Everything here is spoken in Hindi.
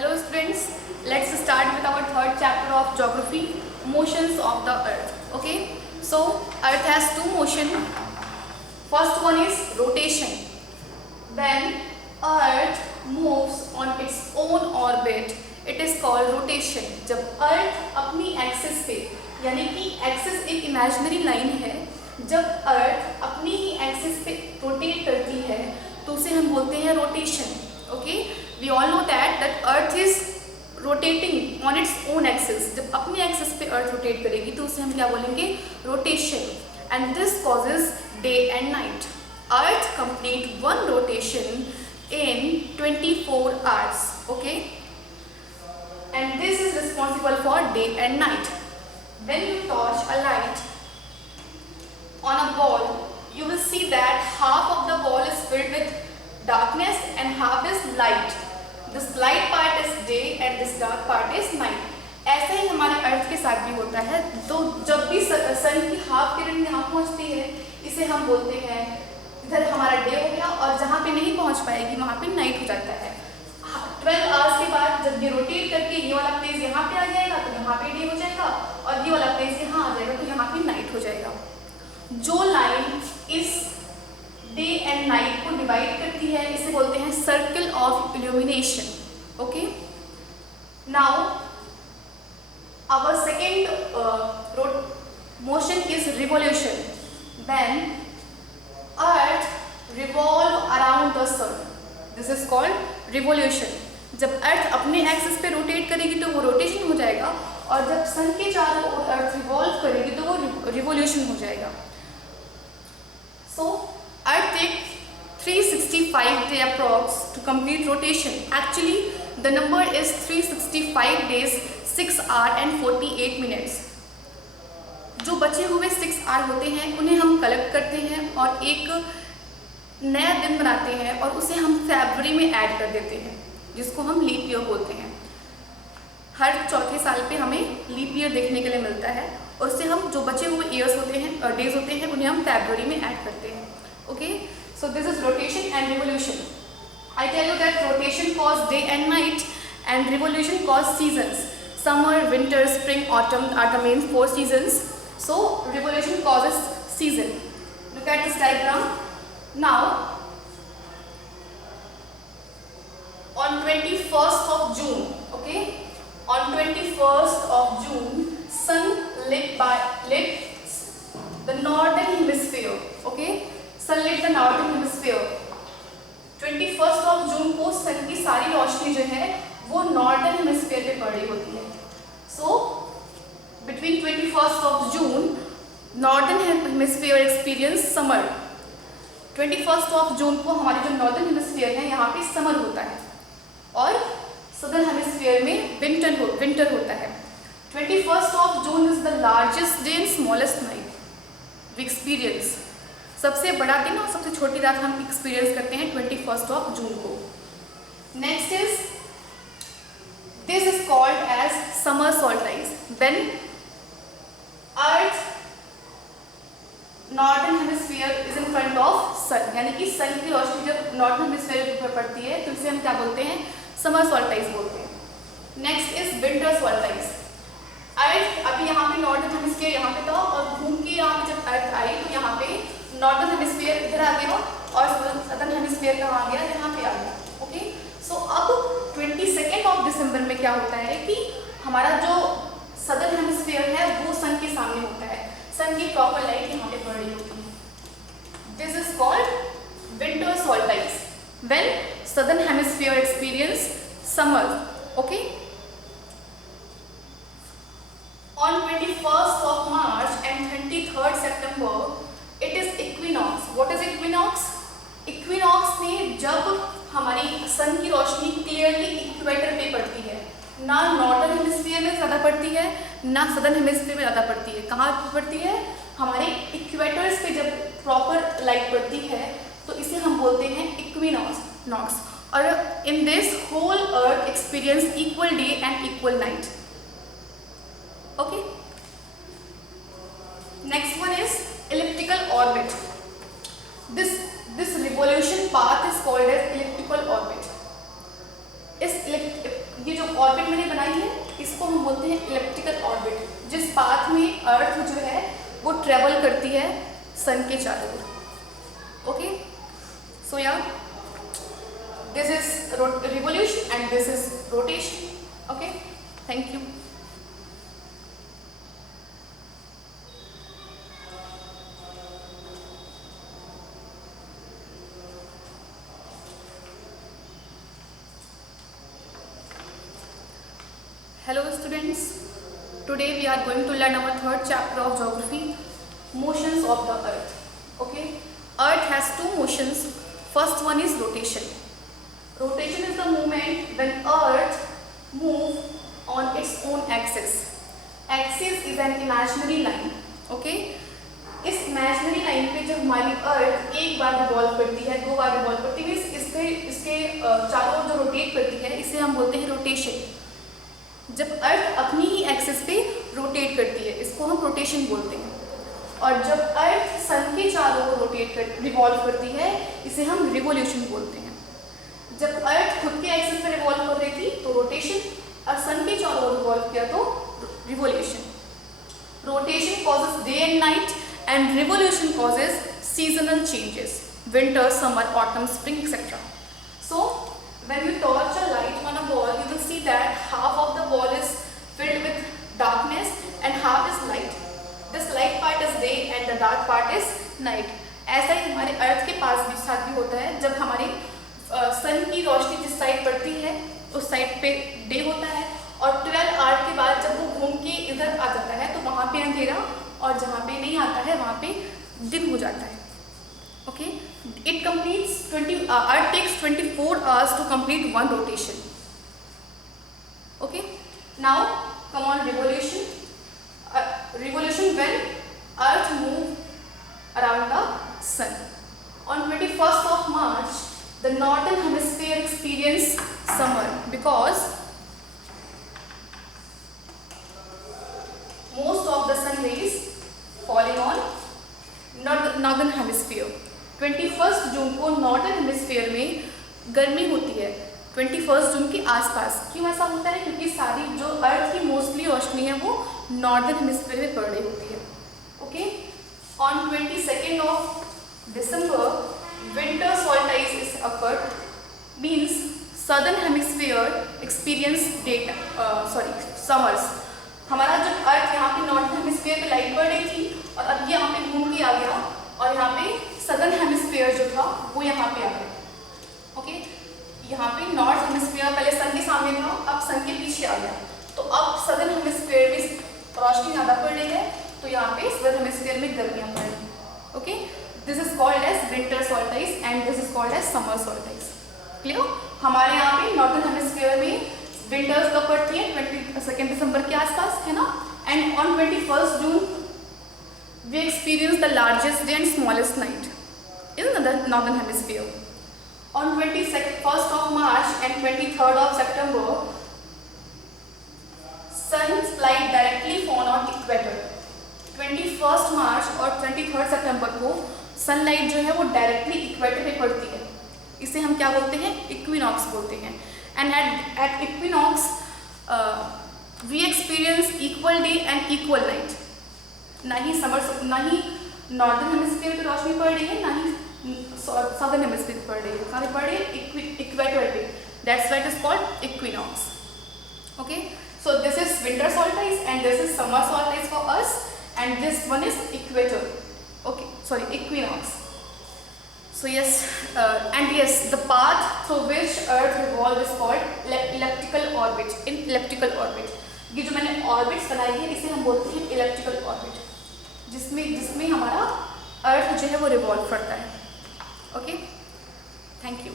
Hello students, let's start with our third chapter of geography, motions of the earth. Okay, so earth has two motion. First one is rotation. When earth moves on its own orbit, it is called rotation. जब earth अपनी axis पे, यानी कि axis एक imaginary line है, जब earth अपनी ही axis पे rotate करती है तो उसे हम बोलते हैं rotation. Okay, we all know that earth is rotating on its own axis. जब अपनी axis पे earth rotate करेगी तो उसे हम क्या बोलेंगे, rotation. And this causes day and night. Earth complete one rotation in 24 hours. Okay, and this is responsible for day and night. When you torch a light on a ball, you will see that half of the ball is filled with darkness and half is light. This light part is day and this dark part is night. ऐसे ही हमारे अर्थ के साथ भी होता है. तो जब भी सन की हाफ किरण यहाँ पहुँचती है, इसे हम बोलते हैं इधर हमारा डे हो गया, और जहाँ पे नहीं पहुँच पाएगी वहाँ पे नाइट हो जाता है. 12 आवर्स के बाद जब ये रोटेट करके ये वाला प्लेस यहाँ पे आ जाएगा तो यहाँ पे डे हो जाएगा, और ये वाला प्लेस यहाँ आ जाएगा तो यहाँ पे नाइट हो जाएगा. जो लाइन इस डे एंड नाइट को डिवाइड करती है इसे बोलते हैं circle of illumination. Okay, now our second motion is revolution. When earth revolve around the sun, this is called revolution. जब अर्थ अपने एक्सिस पे रोटेट करेगी तो वो रोटेशन हो जाएगा, और जब सन के चारों ओर अर्थ रिवॉल्व करेगी तो वो रिवोल्यूशन हो जाएगा. So Earth takes 365 days approx to complete rotation. Actually, the number is 365 days, 6 hours and 48 minutes. जो बचे हुए 6 आवर होते हैं उन्हें हम कलेक्ट करते हैं और एक नया दिन बनाते हैं, और उसे हम फरवरी में ऐड कर देते हैं, जिसको हम लीप ईयर बोलते हैं. हर चौथे साल पे हमें लीप ईयर देखने के लिए मिलता है, और उससे हम जो बचे हुए ईयर्स होते हैं, डेज होते हैं, उन्हें हम फरवरी में ऐड करते हैं. Okay, so this is rotation and revolution. I tell you that rotation cause day and night and revolution cause seasons. Summer, winter, spring, autumn are the main 4 seasons. So revolution causes season. Look at this diagram. Now on 21st of June, okay, on 21st of June, sun lit the northern hemisphere. Okay, sun lit the northern hemisphere. 21st of June को सन की सारी रोशनी जो है वो नॉर्दर्न हेमिस्फीयर पे पड़ रही होती है. So between 21st of June, northern hemisphere experience summer. 21st of June को हमारी जो northern hemisphere है यहाँ पे summer होता है, और southern hemisphere में winter होता है. 21st of June is the largest day and smallest night we experience. सबसे बड़ा दिन और सबसे छोटी रात हम experience करते हैं 21st of June को. Next is, this is called as summer solstice. When earth northern hemisphere is in front of sun, यानी कि सन की रोशनी जब नॉर्दर्न हेमिस्फीयर पर पड़ती है तो इसे हम क्या बोलते हैं, समर सॉल्टाइज बोलते हैं. Next is winter solstice. Earth अभी यहाँ पे नॉर्दर्न हेमिस्फीयर यहाँ पे था, और घूम के यहाँ पे जब अर्थ आई तो यहाँ पे नॉर्दर्न हेमिस्फीयर इधर आ गया और सदर्न हेमिस्फीयर कहाँ आ गया, यहाँ पे आ गया. ओके, सो अब 22 ऑफ दिसंबर में क्या होता है कि हमारा जो सदर्न हेमिस्फीयर है वो सन के सामने होता है, सन की प्रॉपर लाइट यहाँ पे पड़ रही होती है. This is called winter solstice. When southern hemisphere experience summer. Okay, on 21st of March and 23rd September it is equinox. What is equinox? Equinox में जब हमारी सन की रोशनी क्लियरली इक्वेटर पे पड़ती है, ना नॉर्दर्न हेमिस्फीयर में ज़्यादा पड़ती है ना सदर्न हेमिस्फीयर में ज़्यादा पड़ती है. कहाँ पड़ती है, हमारे इक्वेटर्स पे जब प्रॉपर लाइट पड़ती है तो इसे हम बोलते हैं इक्विनॉक्स. और in this whole earth experience equal day and equal night. Okay, next one is elliptical orbit. This revolution path is called as elliptical orbit. इस ये जो ऑर्बिट मैंने बनाई है इसको हम बोलते हैं इलिप्टिकल ऑर्बिट, जिस पाथ में अर्थ जो है वो ट्रेवल करती है सन के चारों ओर। ओके, सो या this is revolution and this is rotation. Okay, thank you. Hello students, today we are going to learn our third chapter of geography, motions of the earth. Okay, earth has two motions. First one is rotation. Rotation is the movement when earth move on its own axis. Axis is an imaginary line. Okay, इस imaginary line पे जब हमारी earth एक बार revolve करती है, दो बार revolve करती है, इसके चारों जो rotate करती है इसे हम बोलते हैं rotation. जब अर्थ अपनी ही एक्सिस पे रोटेट करती है इसको हम रोटेशन बोलते हैं, और जब अर्थ सन के चारों ओर रिवॉल्व करती है इसे हम रिवोल्यूशन बोलते हैं। जब अर्थ खुद के एक्सिस पे रिवॉल्व कर रही थी तो रोटेशन, और सन के चारों ओर रिवॉल्व किया तो revolution. Rotation causes day and night and revolution causes seasonal changes, winter, summer, autumn, spring etcetera. So when you torch a light on a wall, you will see that half of the wall is filled with darkness and half is light. This light part is day and the dark part is night. ऐसा ही हमारे अर्थ के पास भी साथ भी होता है। जब हमारी सन की रोशनी जिस साइड पड़ती है उस साइड पे डे होता है, और 12 आवर के बाद जब वो घूम के इधर आ जाता है तो वहाँ पे अंधेरा, और जहाँ पे नहीं आता है वहाँ पे दिन हो जाता है। Okay, it completes Earth takes 24 hours to complete one rotation. Okay, now come on revolution. Revolution when Earth move around the sun. On 21st of March, the northern hemisphere experienced summer because most of the sun rays falling on northern hemisphere. 21 जून को नॉर्दर्न हेमिस्फीयर में गर्मी होती है, 21 जून के आसपास। क्यों ऐसा होता है? क्योंकि सारी जो अर्थ की मोस्टली रोशनी है वो नॉर्दर्न हेमिस्फीयर में पड़ रही होती है। Okay, on 22 of December winter solstice is occurred, means southern hemisphere experience summers. हमारा जो अर्थ यहाँ पे नॉर्दर्न हेमिस्फीयर पे लाइट पड़ रही थी और अब ये यहाँ पे घूम के आ गया, और यहाँ पे सदर्न हेमिस्फीयर जो था वो यहाँ पे आ गया। ओके, यहाँ पे नॉर्थ हेमिस्फीयर पहले सन के सामने था, अब सन के पीछे आ गया, तो अब सदर्न हेमिस्फीयर में रोशनी ज़्यादा पड़ रही है, तो यहाँ पे सदर्न हेमिस्फीयर में गर्मियाँ पड़ रही हैं। Okay, this is called as winter solstice and this is called as summer solstice. Clear? हमारे यहाँ पे नॉर्दर्न हेमिस्फीयर में विंटर्स कब पड़ती है? 22 दिसंबर के आसपास, है ना। And on 21 June we experience the largest day and smallest night in the northern hemisphere. On 21st of March and 23rd of September, sun's light directly fall on equator. 21st मार्च और 23rd सितंबर को सनलाइट जो है वो डायरेक्टली इक्वेटर पे पड़ती है, इसे हम क्या बोलते हैं? इक्विनॉक्स बोलते हैं। And at equinox we experience equal day and equal night. ना ही नॉर्दर्न हेमिस्फीयर पे रोशनी पड़ रही है, ना ही सदर्न हेमिस्फीयर पे पड़ रही है, कहाँ पे पड़ रही है? इक्वेटर पे। That's why it is called equinox. Okay, so this is winter solstice and this is summer solstice for us, and this one is equator. Okay, sorry, equinox. So yes, and yes, the path through which Earth revolves is called elliptical orbit. In elliptical orbit, ये जो मैंने ऑर्बिट्स बनाई है इसे हम बोलते हैं इलेक्ट्रिकल ऑर्बिट, जिसमें हमारा अर्थ जो है वो रिवॉल्व करता है। Okay, thank you.